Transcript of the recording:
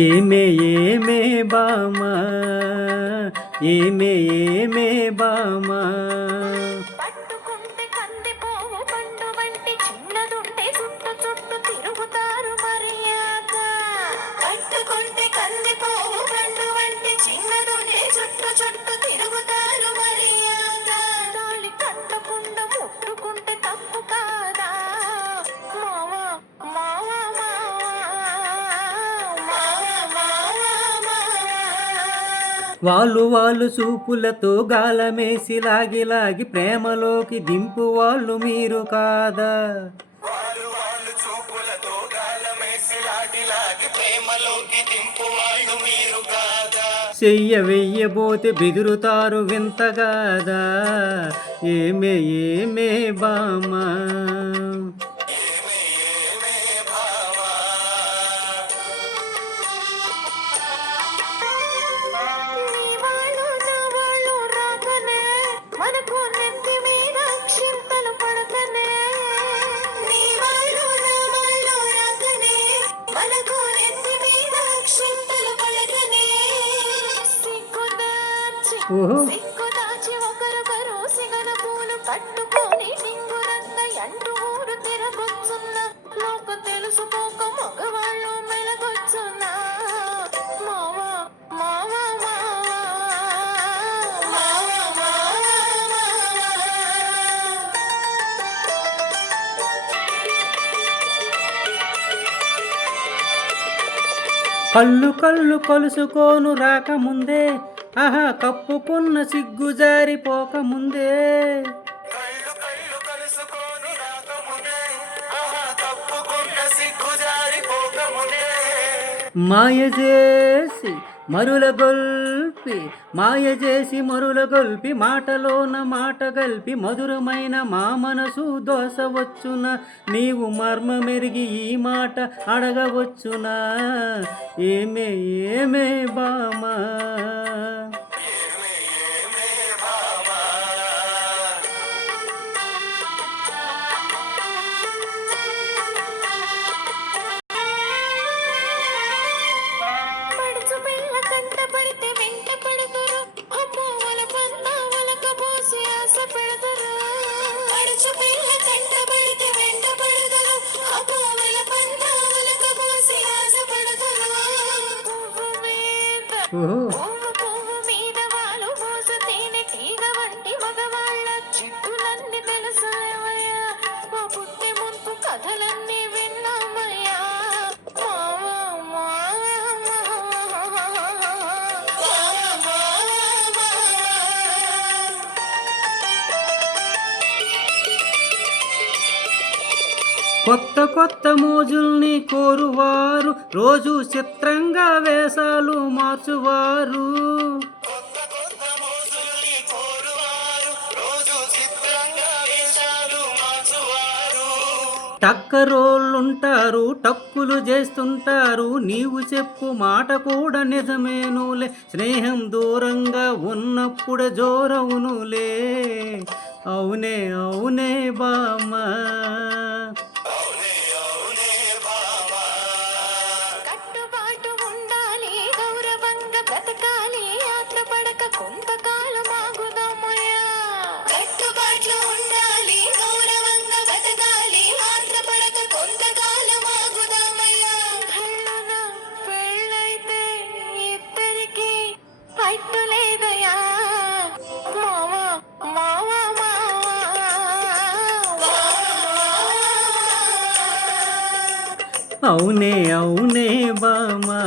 ఏమే ఏమే బామా ఏమే ఏమే బామా పట్టుకుంటే కందిపోవు పండు వంటి చిన్నదుంటే చుట్టు చుట్టు తిరుగుతారు మర్యాద. పట్టుకుంటే కందిపోవు పండు వంటి చిన్నదుంటే చుట్టు చుట్టు తిరుగుతారు మర్యాద. తాళి కట్టకుండా ముట్టుకుంటే తప్పు కాదా మావా మావా వాళ్ళు చూపులతో గాలమేసి లాగి లాగి ప్రేమలోకి దింపు వాళ్ళు మీరు కాదా. వాళ్ళు చూపులతో గాలమేసి లాగి లాగి ప్రేమలోకి దింపు వాళ్ళు మీరు కాదా. చెయ్య వెయ్యబోతే బెదురుతారు వింతగాదా. ఏమే ఏమే బామా మనకు నెత్తి మీద క్షింతలు పడతనే. నీ వాళ్ళు నా వాళ్ళు రాకనే మనకు నెత్తి మీద క్షింతలు పడతనే. ఓహో సిగ్గు దాచి ఒకరొకరు సిగన పూలు పట్టుకొని డింగురంగ ఎండు ఊరు తిరగొచ్చున్నా. లోక తెలుసుకోక మగవాళ్ళు మెలగొచ్చున్నా. మావా మావా కళ్ళు కళ్ళు కొలుసుకోను రాకముందే ఆహా కప్పుకున్న సిగ్గు జారిపోకముందే. కళ్ళు కళ్ళు కలుసుకోను రాకముందే ఆహా తప్పుకున్న సిగ్గు జారిపోకముందే. మాయ చేసి మరుల గొల్పి మాయ చేసి మరుల గొల్పి మాటలోన మాట గల్పి మధురమైన మా మనసు దోసవచ్చునా. నీవు మర్మమెరిగి ఈ మాట అడగవచ్చునా. ఏమే ఏమే బామా పడుచు పిల్ల కంట పడితే వెంట పడతారు. అమ్మో వల పన్న వలక పోసి ఆశ పెడతారు. పడుచు పిల్ల కంట పడితే వెంట పడతారు. అమ్మో వల పన్న వలక పోసి ఆశ పెడతారు. పువ్వు మీద ఓహో పువ్వు మీద వాళ్ళు పోసు తేనె తీగ వంటి మగవాళ్ళ చిట్టులన్నీ తెలుసులేవయ్యా. మా పుట్టే ముందు కథలన్నీ విన్నామయ్యా. కొత్త కొత్త మోజుల్ని కోరువారు రోజు చిత్రంగా వేషాలు మార్చువారు. కొత్త కొత్త మోసుల్ని కోరువారు రోజు చిత్రంగా వేషాలు మార్చువారు. టక్కరోళ్ళుంటారు టక్కులు చేస్తుంటారు. నీవు చెప్పు మాట కూడా నిజమేనులే. స్నేహం దూరంగా ఉన్నప్పుడు జోరవునులే. అవునే అవునే బామా కట్టుబాటు ఉండాలి గౌరవంగా బ్రతకాలి ఆత్రపడక కొంతకాలం ఆగుదామయ్యా. కట్టుబాట్లు ఉండాలి గౌరవంగా బ్రతకాలి ఆత్రపడక కొంతకాలం ఆగుదామయ్యా. కళ్ళన పెళ్ళైతే ఇద్దరికి పట్టు లేదయ్యా. మావా మావా అవునే అవునే బామా